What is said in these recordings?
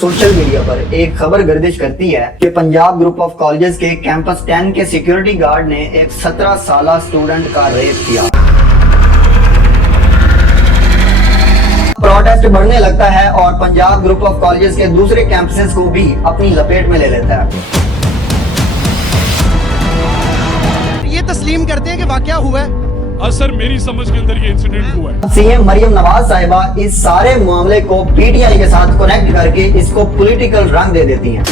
Social media पर एक खबर गर्दिश करती है कि पंजाब ग्रुप ऑफ कॉलेजेस के कैंपस 10 के सिक्योरिटी गार्ड ने एक 17 साल स्टूडेंट का रेप किया। प्रोटेस्ट बढ़ने लगता है और पंजाब ग्रुप ऑफ कॉलेजेस के दूसरे कैंपसेस को भी अपनी लपेट में ले लेता है। ये तस्लीम करते हैं कि वाकया हुआ है। सर मेरी समझ के अंदर ये इंसिडेंट हुआ है। सीएम मरियम नवाज साहिबा इस सारे मामले को पीटीआई के साथ कनेक्ट करके इसको पॉलिटिकल रंग दे देती हैं।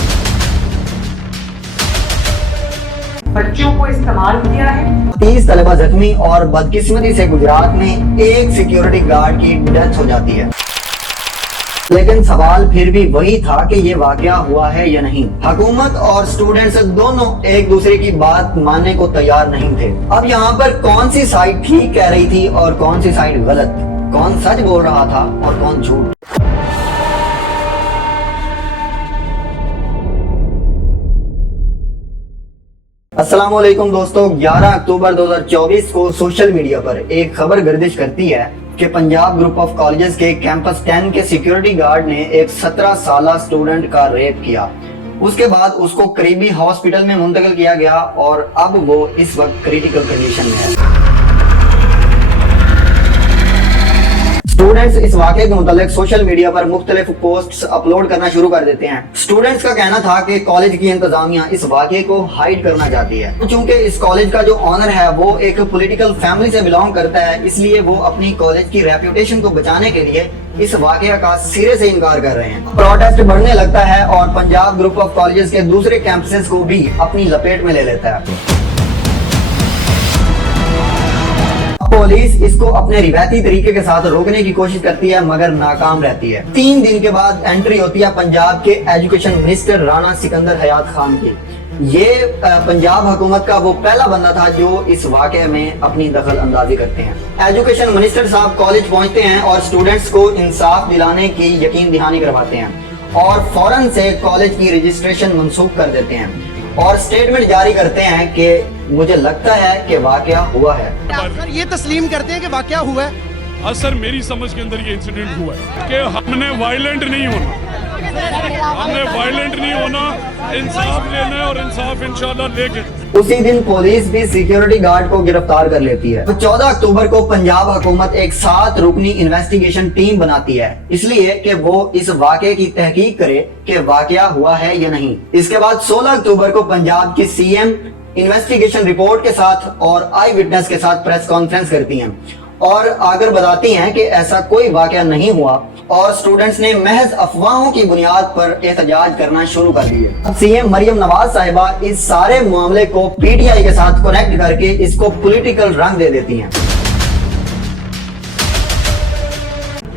बच्चों को इस्तेमाल किया है। 30 तलबा जख्मी और बदकिस्मती से गुजरात में एक सिक्योरिटी गार्ड की डेथ हो जाती है। लेकिन सवाल फिर भी वही था कि ये वाकया हुआ है या नहीं। हुकूमत और स्टूडेंट्स दोनों एक दूसरे की बात मानने को तैयार नहीं थे। अब यहाँ पर कौन सी साइड ठीक कह रही थी और कौन सी साइड गलत, कौन सच बोल रहा था और कौन झूठ। अस्सलाम वालेकुम दोस्तों, 11 अक्टूबर 2024 को सोशल मीडिया पर एक खबर गर्दिश करती है कि पंजाब ग्रुप ऑफ कॉलेजेस के कैंपस 10 के सिक्योरिटी गार्ड ने एक 17 साल स्टूडेंट का रेप किया। उसके बाद उसको करीबी हॉस्पिटल में मुंतकिल किया गया और अब वो इस वक्त क्रिटिकल कंडीशन में है। स्टूडेंट्स इस वाक़े के मुतालिक सोशल मीडिया पर मुख्तलिफ पोस्ट्स अपलोड करना शुरू कर देते हैं। स्टूडेंट्स का कहना था कि कॉलेज की इंतजामिया इस वाक़े को हाइड करना चाहती है। चूंकि इस कॉलेज का जो ऑनर है वो एक पॉलिटिकल फैमिली से बिलोंग करता है, इसलिए वो अपनी कॉलेज की रेपुटेशन को बचाने के लिए इस वाक़या का सिरे से इनकार कर रहे हैं। प्रोटेस्ट बढ़ने लगता है और पंजाब ग्रुप ऑफ कॉलेजेस के दूसरे कैंपसेस को भी अपनी लपेट में ले लेता है। पुलिस इसको अपने रिवायती तरीके के साथ रोकने की कोशिश करती है मगर नाकाम रहती है। 3 दिन के बाद एंट्री होती है पंजाब के एजुकेशन मिनिस्टर राणा सिकंदर हयात खान की। ये पंजाब हुकूमत का वो पहला बंदा था जो इस वाक़े में अपनी दखल अंदाजी करते हैं। एजुकेशन मिनिस्टर साहब कॉलेज पहुंचते हैं और स्टूडेंट्स को इंसाफ दिलाने की यकीन दहानी करवाते हैं और फौरन से कॉलेज की रजिस्ट्रेशन मंसूख कर देते हैं और स्टेटमेंट जारी करते हैं कि मुझे लगता है कि वाकया हुआ है। सर ये तस्लीम करते हैं कि वाकया हुआ है। सर मेरी समझ के अंदर ये इंसिडेंट हुआ है कि हमने वायलेंट नहीं होना, इंसाफ लेना है और इंसाफ इंशाल्लाह लेके। उसी दिन पुलिस भी सिक्योरिटी गार्ड को गिरफ्तार कर लेती है। 14 अक्टूबर को पंजाब हुकूमत एक 7 रुकनी इन्वेस्टिगेशन टीम बनाती है, इसलिए कि वो इस वाक़े की तहकीक करे कि वाकया हुआ है या नहीं। इसके बाद 16 अक्टूबर को पंजाब की सीएम इन्वेस्टिगेशन रिपोर्ट के साथ और आई विटनेस के साथ प्रेस कॉन्फ्रेंस करती हैं और आकर बताती हैं कि ऐसा कोई वाकया नहीं हुआ और स्टूडेंट्स ने महज अफवाहों की बुनियाद पर एहतजाज करना शुरू कर दिए। सीएम मरियम नवाज साहिबा इस सारे मामले को पीटीआई के साथ कनेक्ट करके इसको पॉलिटिकल रंग दे देती हैं।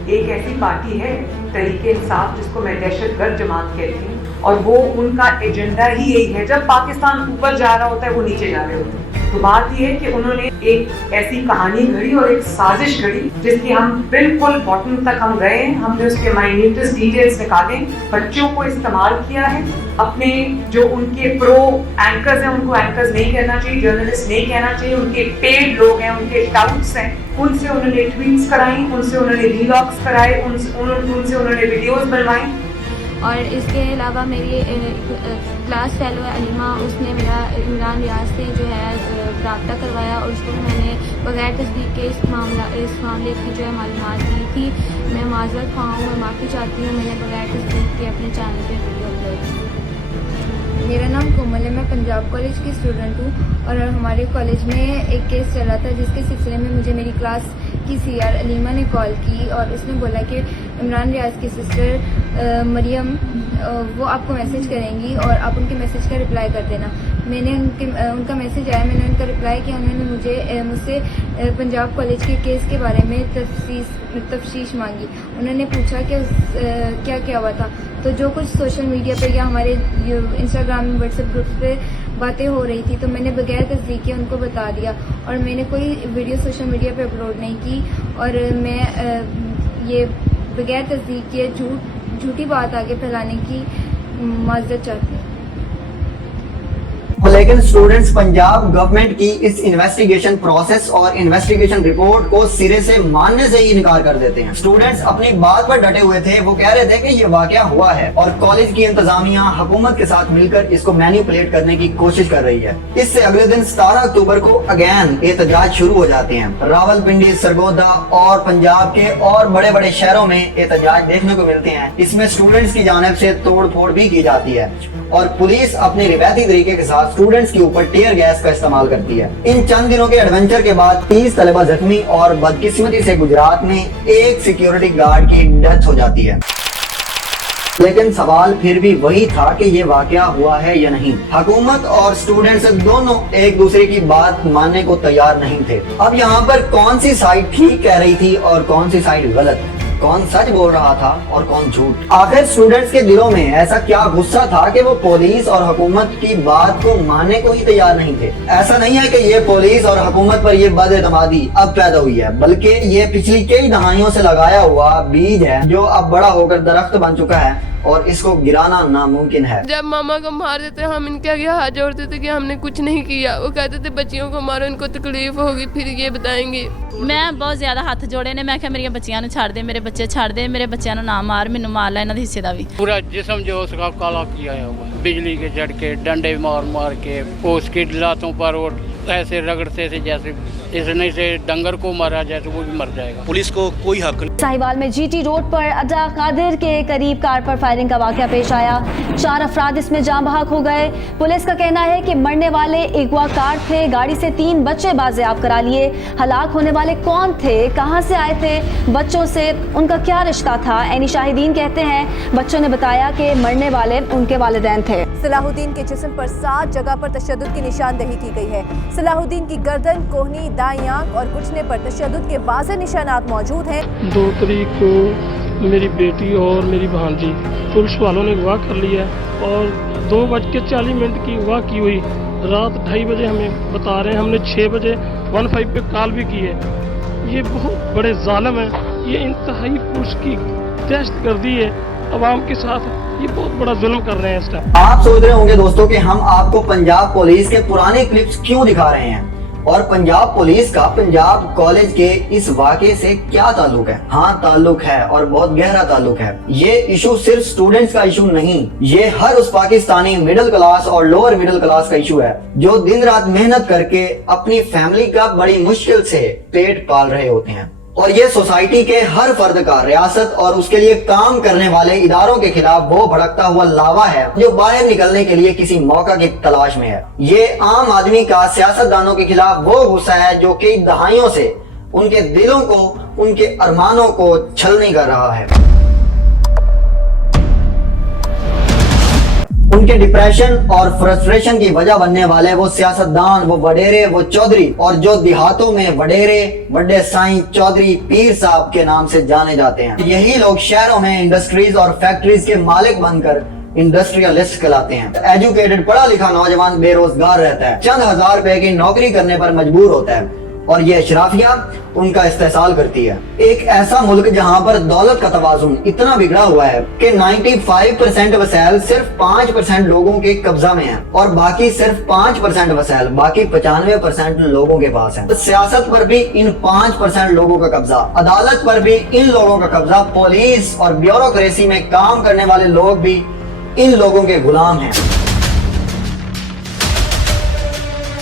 एक ऐसी पार्टी है तहरीक इंसाफ जिसको मैं दहशतगर्द जमात कहती हूँ और वो उनका एजेंडा ही यही है। जब पाकिस्तान ऊपर जा रहा होता है वो नीचे जा रहे होते हैं। तो बात ये है कि उन्होंने एक ऐसी कहानी घड़ी और एक साजिश घड़ी जिसकी हम बिल्कुल बॉटम तक हम गए। हमने उसके माइन्यूटेस्ट डिटेल्स निकाले, बच्चों को इस्तेमाल किया है। अपने जो उनके प्रो एंकर्स हैं उनको एंकर्स नहीं कहना चाहिए, जर्नलिस्ट नहीं कहना चाहिए, उनके पेड लोग हैं, उनके टाउट्स हैं, उनसे उन्होंने ट्वीट्स कराई, उनसे उन्होंने वीलॉग्स कराए, उनसे उन्होंने वीडियोस बनवाई। और इसके अलावा मेरी क्लास फेलो है अलीमा, उसने मेरा इमरान रियाज से जो है रब्ता करवाया और उसको मैंने बगैर तस्दीक के इस मामले की जो है मालूमात दी थी। मैं माज़रत ख़्वाह हूँ, मैं माफ़ी चाहती हूँ, मैंने बगैर तस्दीक के अपने चैनल पे वीडियो अपलोड की। मेरा नाम कोमल है, मैं पंजाब कॉलेज की स्टूडेंट हूँ और हमारे कॉलेज में एक केस चला था जिसके सिलसिले में मुझे मेरी क्लास की सीआर अलीमा ने कॉल की और उसने बोला कि इमरान रियाज की सिस्टर मरियम वो आपको मैसेज करेंगी और आप उनके मैसेज का रिप्लाई कर देना। मैंने उनका मैसेज आया, मैंने उनका रिप्लाई किया। उन्होंने मुझसे पंजाब कॉलेज के केस के बारे में तफ्तीश मांगी। उन्होंने पूछा कि क्या क्या हुआ था। तो जो कुछ सोशल मीडिया पे या हमारे इंस्टाग्राम व्हाट्सएप ग्रुप्स पे बातें हो रही थी तो मैंने बगैर तस्दीक के उनको बता दिया और मैंने कोई वीडियो सोशल मीडिया पे अपलोड नहीं की और मैं ये बगैर तस्दीक के झूठी बात आगे फैलाने की माजरत चाहती हूँ। लेकिन स्टूडेंट्स पंजाब गवर्नमेंट की इस इन्वेस्टिगेशन प्रोसेस और इन्वेस्टिगेशन रिपोर्ट को सिरे से मानने से ही इनकार कर देते हैं। स्टूडेंट्स अपनी बात पर डटे हुए थे, वो कह रहे थे कि ये वाकया हुआ है और कॉलेज की इंतजामिया हुकूमत के साथ मिलकर इसको मैनिपुलेट करने की कोशिश कर रही है। इससे अगले दिन 17 अक्टूबर को अगेन एहतजाज शुरू हो जाते हैं। रावलपिंडी, सरगोदा और पंजाब के और बड़े बड़े शहरों में एहतजाज देखने को मिलते हैं। इसमें स्टूडेंट्स की जानिब से तोड़ फोड़ भी की जाती है और पुलिस अपने रिवायती तरीके के साथ स्टूडेंट्स के ऊपर टीयर गैस का इस्तेमाल करती है। इन चंद दिनों के एडवेंचर के बाद 30 तलबा जख्मी और बदकिस्मती से गुजरात में एक सिक्योरिटी गार्ड की डेथ हो जाती है। लेकिन सवाल फिर भी वही था कि ये वाकया हुआ है या नहीं। हुकूमत और स्टूडेंट्स दोनों एक दूसरे की बात मानने को तैयार नहीं थे। अब यहाँ पर कौन सी साइड ठीक कह रही थी और कौन सी साइड गलत, कौन सच बोल रहा था और कौन झूठ। आखिर स्टूडेंट्स के दिलों में ऐसा क्या गुस्सा था कि वो पुलिस और हुकूमत की बात को मानने को ही तैयार नहीं थे। ऐसा नहीं है कि ये पुलिस और हुकूमत पर ये बदएतमादी अब पैदा हुई है, बल्कि ये पिछली कई दहाइयों से लगाया हुआ बीज है जो अब बड़ा होकर दरख्त बन चुका है और इसको गिराना नामुमकिन है। जब मामा को मार देते हम इनके आगे हाथ जोड़ते थे कि हमने कुछ नहीं किया। वो कहते थे बच्चियों को मारो, इनको तकलीफ होगी फिर ये बताएंगे। मैं बहुत ਜ਼ਿਆਦਾ ਹੱਥ ਜੋੜੇ ਨੇ। ਮੈਂ ਕਿਹਾ ਮੇਰੀਆਂ ਬੱਚੀਆਂ ਨੂੰ ਛੱਡ ਦੇ, ਮੇਰੇ ਬੱਚੇ ਛੱਡ ਦੇ, ਮੇਰੇ ਬੱਚਿਆਂ ਨੂੰ ਨਾ ਮਾਰ, ਮੈਨੂੰ ਮਾਰ ਲੈ, ਇਹਨਾਂ ਦੇ ਹਿੱਸੇ ਦਾ ਵੀ। पूरा जिस्म जो उसका काला किया है हुआ, बिजली के झटके, डंडे मार मार के उसकी लातों पर वो ऐसे रगड़ते थे जैसे इसने से डंगर को मारा जैसे वो भी मर जाएगा। पुलिस को कोई हक नहीं। साहिवाल में जीटी रोड पर अड्डा कादिर के करीब कार पर फायरिंग का वाकया पेश आया। 4 अफराद इसमें जान बहक हो गए। पुलिस का कहना है कि मरने वाले अगवाकार थे। गाड़ी से 3 बच्चे बाजियाब करा लिए। हलाक होने वाले कौन थे, कहां से आए थे, बच्चों से उनका क्या रिश्ता था। ऐनी शाहिदीन कहते हैं बच्चों ने बताया कि मरने वाले उनके वालिदैन थे। सलाहुद्दीन के जिस्म पर 7 जगह पर तशद्दुद की निशानदही की गई है। सलाहुद्दीन की गर्दन, कोहनी, दाईं आंख और घुटने पर तशद्दुद के वाज़ेह निशानात मौजूद हैं। 2 तारीख को मेरी बेटी और मेरी भांजी पुलिस वालों ने अगवा कर लिया और 2:40 की अगवा की हुई। रात 2:30 बजे हमें बता रहे हैं, हमने 6 बजे 15 पे कॉल भी की है। ये बहुत बड़े जालिम है, ये इंतहाई पुलिस की दहशतगर्दी है अवाम के साथ। ये बहुत बड़ा जुल्म कर रहे हैं इस टाइम। आप सोच रहे होंगे दोस्तों कि हम आपको पंजाब पुलिस के पुराने क्लिप्स क्यों दिखा रहे हैं और पंजाब पुलिस का पंजाब कॉलेज के इस वाकये से क्या ताल्लुक है। हाँ, ताल्लुक है और बहुत गहरा ताल्लुक है। ये इशू सिर्फ स्टूडेंट्स का इशू नहीं, ये हर उस पाकिस्तानी मिडिल क्लास और लोअर मिडिल क्लास का इशू है जो दिन रात मेहनत करके अपनी फैमिली का बड़ी मुश्किल से पेट पाल रहे होते हैं। और ये सोसाइटी के हर फर्द का, रियासत और उसके लिए काम करने वाले इदारों के खिलाफ वो भड़कता हुआ लावा है जो बाहर निकलने के लिए किसी मौका की तलाश में है। ये आम आदमी का सियासतदानों के खिलाफ वो गुस्सा है जो कई दहाइयों से उनके दिलों को, उनके अरमानों को छलनी कर रहा है। उनके डिप्रेशन और फ्रस्ट्रेशन की वजह बनने वाले वो सियासतदान, वो वडेरे, वो चौधरी और जो देहातों में वडेरे, वड्डे साईं, चौधरी, पीर साहब के नाम से जाने जाते हैं। यही लोग शहरों में इंडस्ट्रीज और फैक्ट्रीज के मालिक बनकर इंडस्ट्रियलिस्ट कहलाते हैं। एजुकेटेड पढ़ा लिखा नौजवान बेरोजगार रहता है, चंद हजार रुपए की नौकरी करने पर मजबूर होता है और ये अशराफिया उनका इस्तेसाल करती है। एक ऐसा मुल्क जहां पर दौलत का तवाजुन इतना बिगड़ा हुआ है कि 95% वसैल सिर्फ 5% लोगों के कब्जा में है और बाकी सिर्फ 5% वसैल बाकी 95% लोगों के पास है। सियासत पर भी इन 5% लोगों का कब्जा, अदालत पर भी इन लोगों का कब्जा, पुलिस और ब्यूरोक्रेसी में काम करने वाले लोग भी इन लोगों के गुलाम हैं।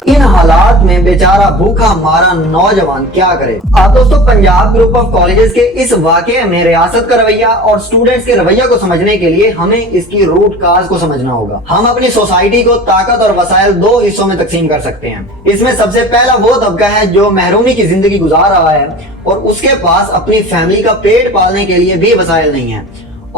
इन हालात में बेचारा भूखा मारा नौजवान क्या करे। आप दोस्तों, पंजाब ग्रुप ऑफ कॉलेजेस के इस वाकये में रियासत का रवैया और स्टूडेंट्स के रवैया को समझने के लिए हमें इसकी रूट काज को समझना होगा। हम अपनी सोसाइटी को ताकत और वसाइल 2 हिस्सों में तकसीम कर सकते हैं। इसमें सबसे पहला वो तबका है जो महरूमी की जिंदगी गुजार रहा है और उसके पास अपनी फैमिली का पेट पालने के लिए भी वसाइल नहीं है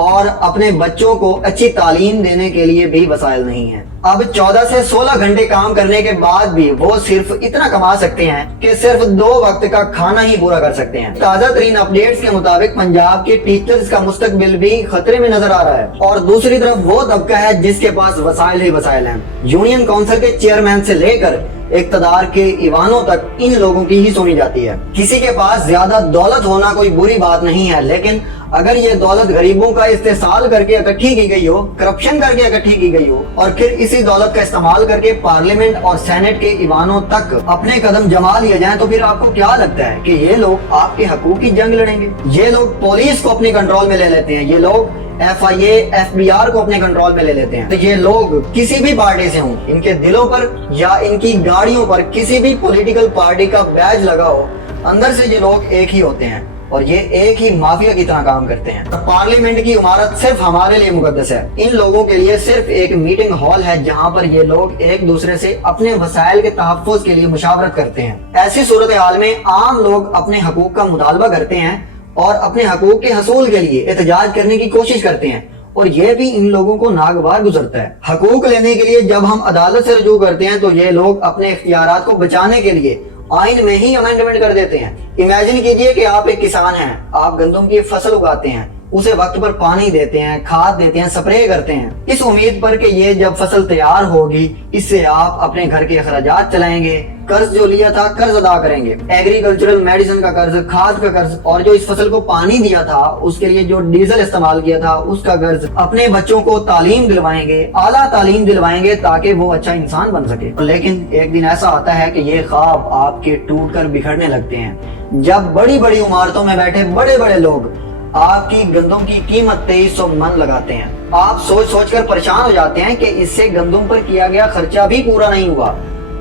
और अपने बच्चों को अच्छी तालीम देने के लिए भी वसाइल नहीं है। अब 14 से 16 घंटे काम करने के बाद भी वो सिर्फ इतना कमा सकते हैं कि सिर्फ 2 वक्त का खाना ही पूरा कर सकते हैं। ताजा तरीन अपडेट्स के मुताबिक पंजाब के टीचर्स का मुस्तकबिल भी खतरे में नजर आ रहा है और दूसरी तरफ वो तबका है जिसके पास वसाइल ही वसाइल हैं। यूनियन काउंसिल के चेयरमैन से लेकर इक़्तिदार के ईवानों तक इन लोगों की ही सुनी जाती है। किसी के पास ज्यादा दौलत होना कोई बुरी बात नहीं है, लेकिन अगर ये दौलत गरीबों का इस्तेसाल करके इकट्ठी की गई हो, करप्शन करके इकट्ठी की गई हो और फिर इसी दौलत का इस्तेमाल करके पार्लियामेंट और सेनेट के ईवानों तक अपने कदम जमा लिए जाएं, तो फिर आपको क्या लगता है कि ये लोग आपके हकूक की जंग लड़ेंगे? ये लोग पुलिस को अपने कंट्रोल में ले लेते हैं, ये लोग FIA, FBR को अपने कंट्रोल में ले लेते हैं। तो ये लोग किसी भी पार्टी से हों, इनके दिलों पर या इनकी गाड़ियों पर किसी भी पॉलिटिकल पार्टी का बैज लगा हो, अंदर से ये लोग एक ही होते हैं और ये एक ही माफिया की तरह काम करते हैं। पार्लियामेंट की इमारत सिर्फ हमारे लिए मुकद्दस है, इन लोगों के लिए सिर्फ एक मीटिंग हॉल है जहां पर ये लोग एक दूसरे से अपने वसाइल के तहफ्फुज के लिए मुशावरत करते हैं। ऐसी सूरत हाल में आम लोग अपने हकूक का मुतालबा करते हैं और अपने हकूक के हसूल के लिए एहतजाज करने की कोशिश करते हैं और ये भी इन लोगों को नागवार गुजरता है। हकूक लेने के लिए जब हम अदालत से रजू करते हैं तो ये लोग अपने इख्तियारात को बचाने के लिए आइन में ही अमेंडमेंट कर देते हैं। इमेजिन कीजिए कि आप एक किसान हैं, आप गंदम की फसल उगाते हैं, उसे वक्त पर पानी देते हैं, खाद देते हैं, स्प्रे करते हैं, इस उम्मीद पर कि ये जब फसल तैयार होगी इससे आप अपने घर के अखराजात चलाएंगे, कर्ज जो लिया था कर्ज अदा करेंगे, एग्रीकल्चरल मेडिसिन का कर्ज, खाद का कर्ज और जो इस फसल को पानी दिया था उसके लिए जो डीजल इस्तेमाल किया था उसका कर्ज, अपने बच्चों को तालीम दिलवाएंगे, आला तालीम दिलवाएंगे ताकि वो अच्छा इंसान बन सके। लेकिन एक दिन ऐसा आता है कि ये ख्वाब आपके टूट कर बिखरने लगते हैं जब बड़ी बड़ी इमारतों में बैठे बड़े बड़े लोग आपकी गंदम की कीमत 2300 मन लगाते हैं। आप सोच सोच कर परेशान हो जाते हैं कि इससे गंदम पर किया गया खर्चा भी पूरा नहीं हुआ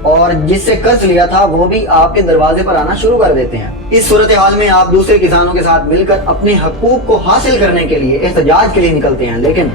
और जिससे कर्ज लिया था वो भी आपके दरवाजे पर आना शुरू कर देते हैं। इस सूरत हाल में आप दूसरे किसानों के साथ मिलकर अपने हकूक को हासिल करने के लिए एहतजाज के लिए निकलते हैं, लेकिन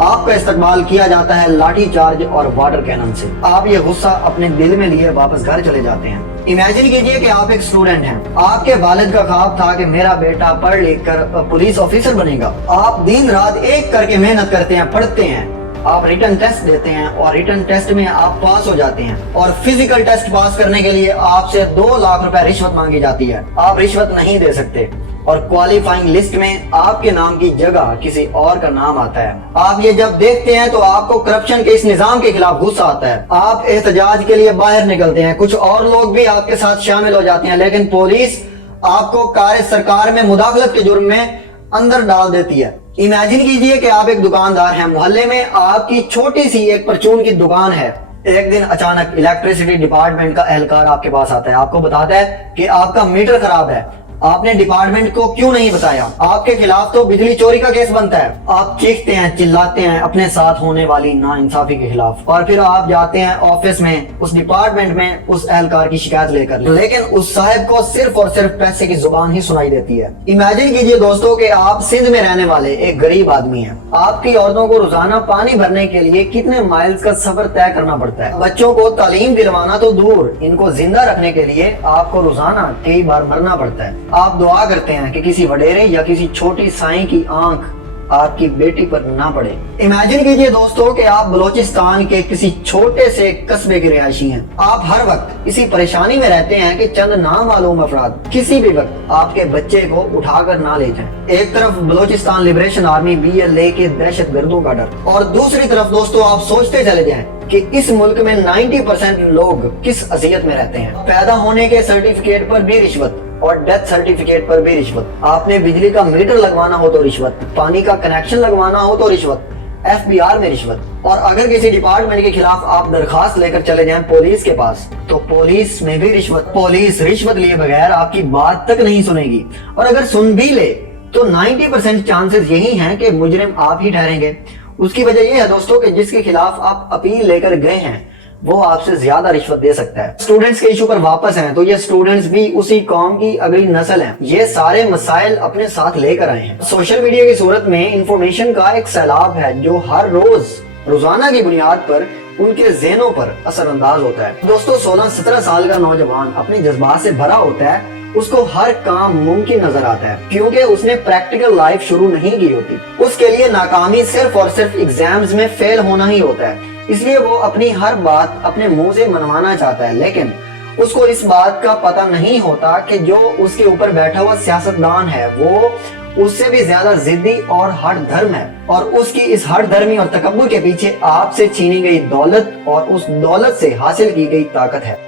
आपका इस्तकबाल किया जाता है लाठी चार्ज और वाटर कैनन से। आप ये गुस्सा अपने दिल में लिए वापस घर चले जाते हैं। इमेजिन कीजिए कि आप एक स्टूडेंट हैं, आपके वालिद का ख्वाब था कि मेरा बेटा पढ़ लिख कर पुलिस ऑफिसर बनेगा। आप दिन रात एक करके मेहनत करते हैं, पढ़ते हैं, आप रिटन टेस्ट देते हैं और रिटन टेस्ट में आप पास हो जाते हैं और फिजिकल टेस्ट पास करने के लिए आपसे 2 लाख रुपए रिश्वत मांगी जाती है। आप रिश्वत नहीं दे सकते और क्वालिफाइंग लिस्ट में आपके नाम की जगह किसी और का नाम आता है। आप ये जब देखते हैं तो आपको करप्शन के इस निजाम के खिलाफ गुस्सा आता है। आप एहतजाज के लिए बाहर निकलते हैं, कुछ और लोग भी आपके साथ शामिल हो जाते हैं, लेकिन पुलिस आपको कार्य सरकार में मुदाखलत के जुर्म में अंदर डाल देती है। इमेजिन कीजिए कि आप एक दुकानदार हैं, मोहल्ले में आपकी छोटी सी एक परचून की दुकान है। एक दिन अचानक इलेक्ट्रिसिटी डिपार्टमेंट का एहलकार आपके पास आता है, आपको बताता है कि आपका मीटर खराब है। आपने डिपार्टमेंट को क्यों नहीं बताया? आपके खिलाफ तो बिजली चोरी का केस बनता है। आप चीखते हैं, चिल्लाते हैं अपने साथ होने वाली नाइंसाफी के खिलाफ और फिर आप जाते हैं ऑफिस में, उस डिपार्टमेंट में उस एहलकार की शिकायत लेकर, लेकिन उस साहब को सिर्फ और सिर्फ पैसे की जुबान ही सुनाई देती है। इमेजिन कीजिए दोस्तों कि आप सिंध में रहने वाले एक गरीब आदमी हैं। आपकी औरतों को रोजाना पानी भरने के लिए कितने माइल्स का सफर तय करना पड़ता है। बच्चों को तालीम दिलवाना तो दूर, इनको जिंदा रखने के लिए आपको रोजाना कई बार मरना पड़ता है। आप दुआ करते हैं कि किसी वडेरे या किसी छोटी साईं की आंख आपकी बेटी पर ना पड़े। इमेजिन कीजिए दोस्तों कि आप बलोचिस्तान के किसी छोटे से कस्बे के रिहायशी हैं। आप हर वक्त इसी परेशानी में रहते हैं कि चंद नामालूम अफराद किसी भी वक्त आपके बच्चे को उठाकर ना ले जाएं। एक तरफ बलोचिस्तान लिबरेशन आर्मी BLA के दहशतगर्दों का डर और दूसरी तरफ दोस्तों आप सोचते चले जाएं कि इस मुल्क में 90% लोग किस अज़ियत में रहते हैं। पैदा होने के सर्टिफिकेट पर भी रिश्वत और डेथ सर्टिफिकेट पर भी रिश्वत, आपने बिजली का मीटर लगवाना हो तो रिश्वत, पानी का कनेक्शन लगवाना हो तो रिश्वत, FBR में रिश्वत और अगर किसी डिपार्टमेंट के खिलाफ आप दरखास्त लेकर चले जाएं पुलिस के पास तो पुलिस में भी रिश्वत। पुलिस रिश्वत लिए बगैर आपकी बात तक नहीं सुनेगी और अगर सुन भी ले तो 90% चांसेस यही हैं कि मुजरिम आप ही ठहरेंगे। उसकी वजह यह है दोस्तों कि जिसके खिलाफ आप अपील लेकर गए हैं वो आपसे ज्यादा रिश्वत दे सकता है। स्टूडेंट्स के इशू पर वापस हैं तो ये स्टूडेंट्स भी उसी कौम की अगली नस्ल हैं। ये सारे मसाइल अपने साथ लेकर आए हैं। सोशल मीडिया की सूरत में इंफॉर्मेशन का एक सैलाब है जो हर रोजाना की बुनियाद पर उनके ज़हनों पर असरअंदाज होता है। दोस्तों 16-17 साल का नौजवान अपने जज्बात से भरा होता है, उसको हर काम मुमकिन नजर आता है क्योंकि उसने प्रैक्टिकल लाइफ शुरू नहीं की होती। उसके लिए नाकामी सिर्फ और सिर्फ एग्जाम्स में फेल होना ही होता है, इसलिए वो अपनी हर बात अपने मुंह से मनवाना चाहता है। लेकिन उसको इस बात का पता नहीं होता कि जो उसके ऊपर बैठा हुआ सियासतदान है वो उससे भी ज्यादा जिद्दी और हर धर्म है और उसकी इस हर धर्मी और तकब्बुर के पीछे आपसे छीनी गई दौलत और उस दौलत से हासिल की गई ताकत है।